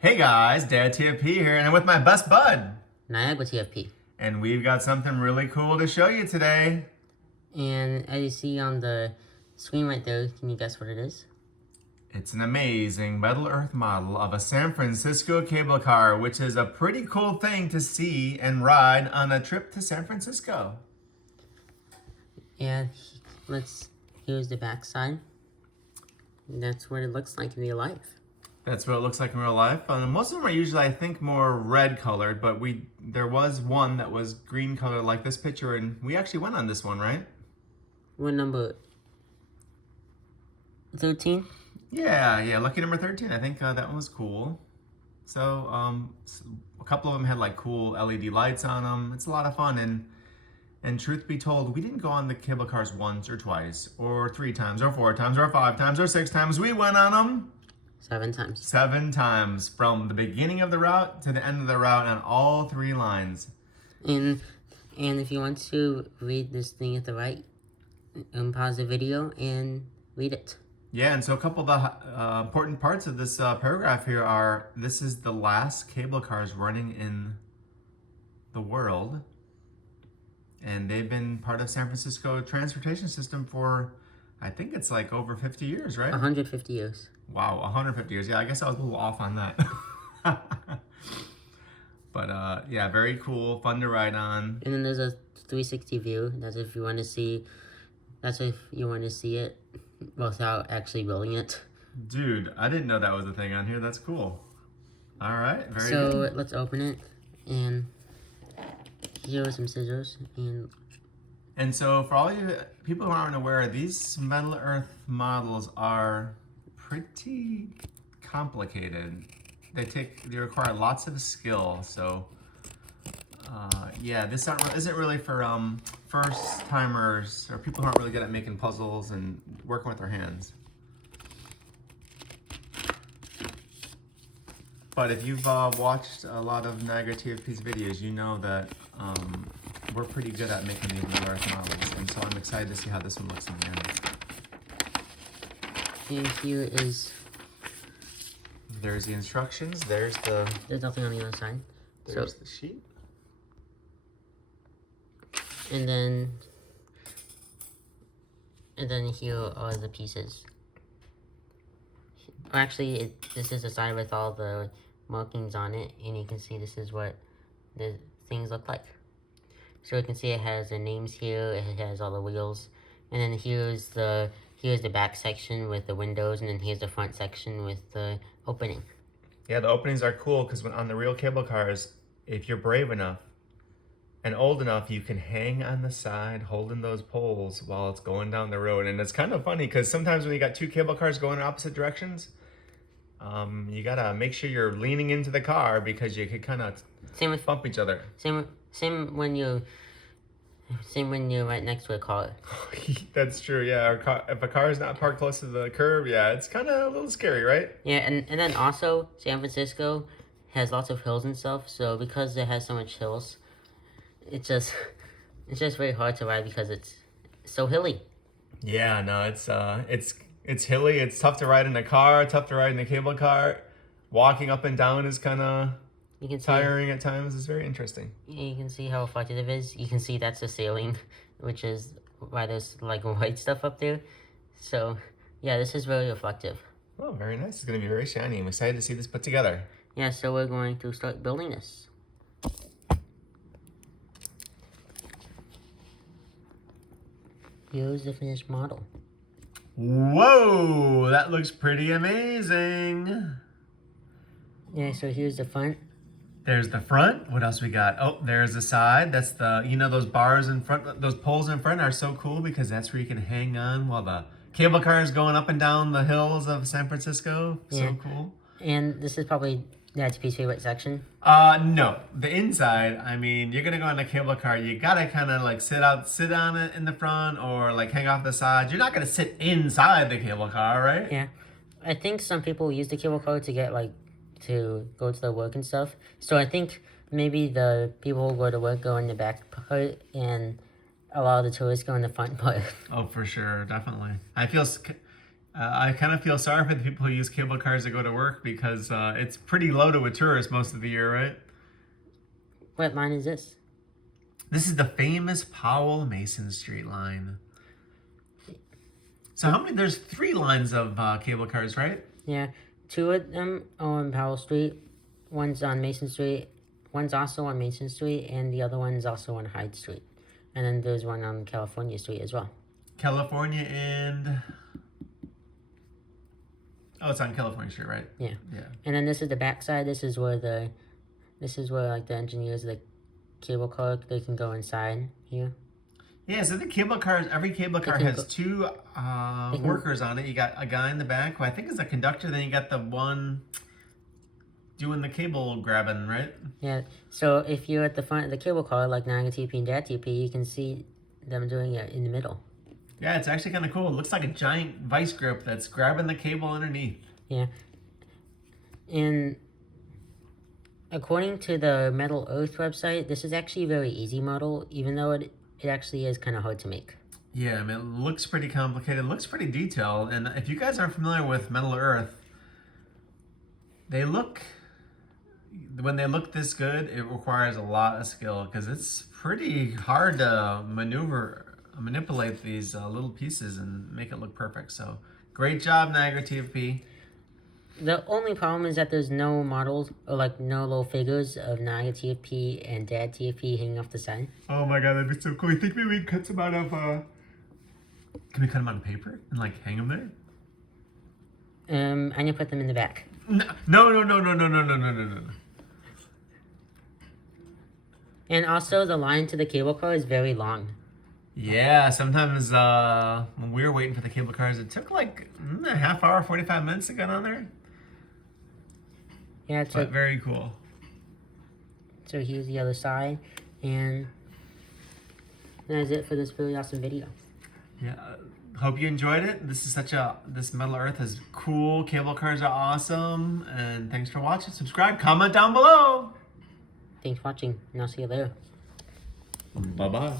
Hey guys, Dad TFP here, and I'm with my best bud. Niagara TFP. And we've got something really cool to show you today. And as you see on the screen right there, can you guess what it is? It's an amazing Metal Earth model of a San Francisco cable car, which is a pretty cool thing to see and ride on a trip to San Francisco. Yeah, here's the back side. That's what it looks like in real life. That's what it looks like in real life. Most of them are usually, I think, more red colored, but there was one that was green colored like this picture, and we actually went on this one, right? What number? 13? Yeah, lucky number 13. I think that one was cool. So, a couple of them had like cool LED lights on them. It's a lot of fun, and truth be told, we didn't go on the cable cars once or twice, or 3 times, or 4 times, or 5 times, or 6 times. We went on them 7 times. 7 times, from the beginning of the route to the end of the route on all 3 lines. And if you want to read this thing at the right, pause the video and read it. Yeah, and so a couple of the important parts of this paragraph here are, this is the last cable cars running in the world. And they've been part of San Francisco transportation system for, I think it's like over 50 years, right? 150 years. Wow, 150 years. Yeah, I guess I was a little off on that. But yeah, very cool, fun to ride on. And then there's a 360 view. That's if you want to see it without actually building it. Dude, I didn't know that was a thing on here. That's cool. All right, very good. So let's open it, and here are some scissors. And so for all you people who aren't aware, these Metal Earth models are pretty complicated. They require lots of skill. So yeah, this isn't really for first timers or people who aren't really good at making puzzles and working with their hands. But if you've watched a lot of Niagara TFP's videos, you know that we're pretty good at making these Metal Earth models, and so I'm excited to see how this one looks in the end. And here is... There's the instructions, there's nothing on the other side. There's the sheet. And then here are the pieces. Actually, this is the side with all the markings on it, and you can see this is what the things look like. So you can see it has the names here, it has all the wheels, and then here's the back section with the windows, and then here's the front section with the opening. Yeah, the openings are cool because on the real cable cars, if you're brave enough and old enough, you can hang on the side holding those poles while it's going down the road. And it's kind of funny because sometimes when you got 2 cable cars going in opposite directions, you gotta make sure you're leaning into the car because you could kind of bump each other. Same when you're right next to a car. That's true, yeah. If a car is not parked close to the curb, yeah, it's kind of a little scary, right? Yeah, and then also, San Francisco has lots of hills and stuff, so because it has so much hills, it's just very hard to ride because it's so hilly. Yeah, no, it's hilly, it's tough to ride in a car, tough to ride in a cable car. Walking up and down is kind of tiring at times. It's very interesting. You can see how reflective it is. You can see that's the ceiling, which is why there's like white stuff up there. So yeah, this is very reflective. Oh, very nice. It's going to be very shiny. I'm excited to see this put together. Yeah, so we're going to start building this. Here's the finished model. Whoa, that looks pretty amazing. Yeah, so here's the front. There's the front. What else we got? Oh, there's the side. That's those bars in front, those poles in front are so cool because that's where you can hang on while the cable car is going up and down the hills of San Francisco. Yeah. So cool. And this is probably Dad's favorite section. No. The inside, I mean, you're gonna go on a cable car, you gotta kind of like sit on it in the front or like hang off the sides. You're not gonna sit inside the cable car, right? Yeah. I think some people use the cable car to get to go to their work and stuff. So I think maybe the people who go to work go in the back part and a lot of the tourists go in the front part. Oh, for sure, definitely. I kind of feel sorry for the people who use cable cars to go to work because it's pretty loaded with tourists most of the year, right? What line is this? This is the famous Powell-Mason Street line. So how many? There's 3 lines of cable cars, right? Yeah, 2 of them are on Powell Street. One's on Mason Street. One's also on Mason Street, and the other one's also on Hyde Street. And then there's one on California Street as well. California and... Oh, it's on California Street, right? Yeah. Yeah. And then this is the back side. This is where like the engineers of the cable car, they can go inside here. Yeah, so the cable cars, every cable car has 2 workers on it. You got a guy in the back who I think is a conductor, then you got the one doing the cable grabbing, right? Yeah, so if you're at the front of the cable car, like Naga TP and Dad TP, you can see them doing it in the middle. Yeah, it's actually kind of cool. It looks like a giant vice grip that's grabbing the cable underneath. Yeah. And according to the Metal Earth website, this is actually a very easy model, even though it actually is kind of hard to make. Yeah, I mean, it looks pretty complicated. It looks pretty detailed. And if you guys aren't familiar with Metal Earth, when they look this good, it requires a lot of skill because it's pretty hard to manipulate these little pieces and make it look perfect. So great job, Niagara TFP. The only problem is that there's no models or like no little figures of Naga TFP and Dad TFP hanging off the side. Oh my god, that'd be so cool. You think maybe we can cut some out of can we cut them out of paper and like hang them there? I'm gonna put them in the back. No. And also the line to the cable car is very long. Yeah, sometimes when we were waiting for the cable cars, it took like a half hour, 45 minutes to get on there. Yeah, But very cool. So here's the other side, and that's it for this really awesome video. Yeah, hope you enjoyed it. This Metal Earth is cool. Cable cars are awesome, and thanks for watching. Subscribe, comment down below. Thanks for watching, and I'll see you later. Bye-bye.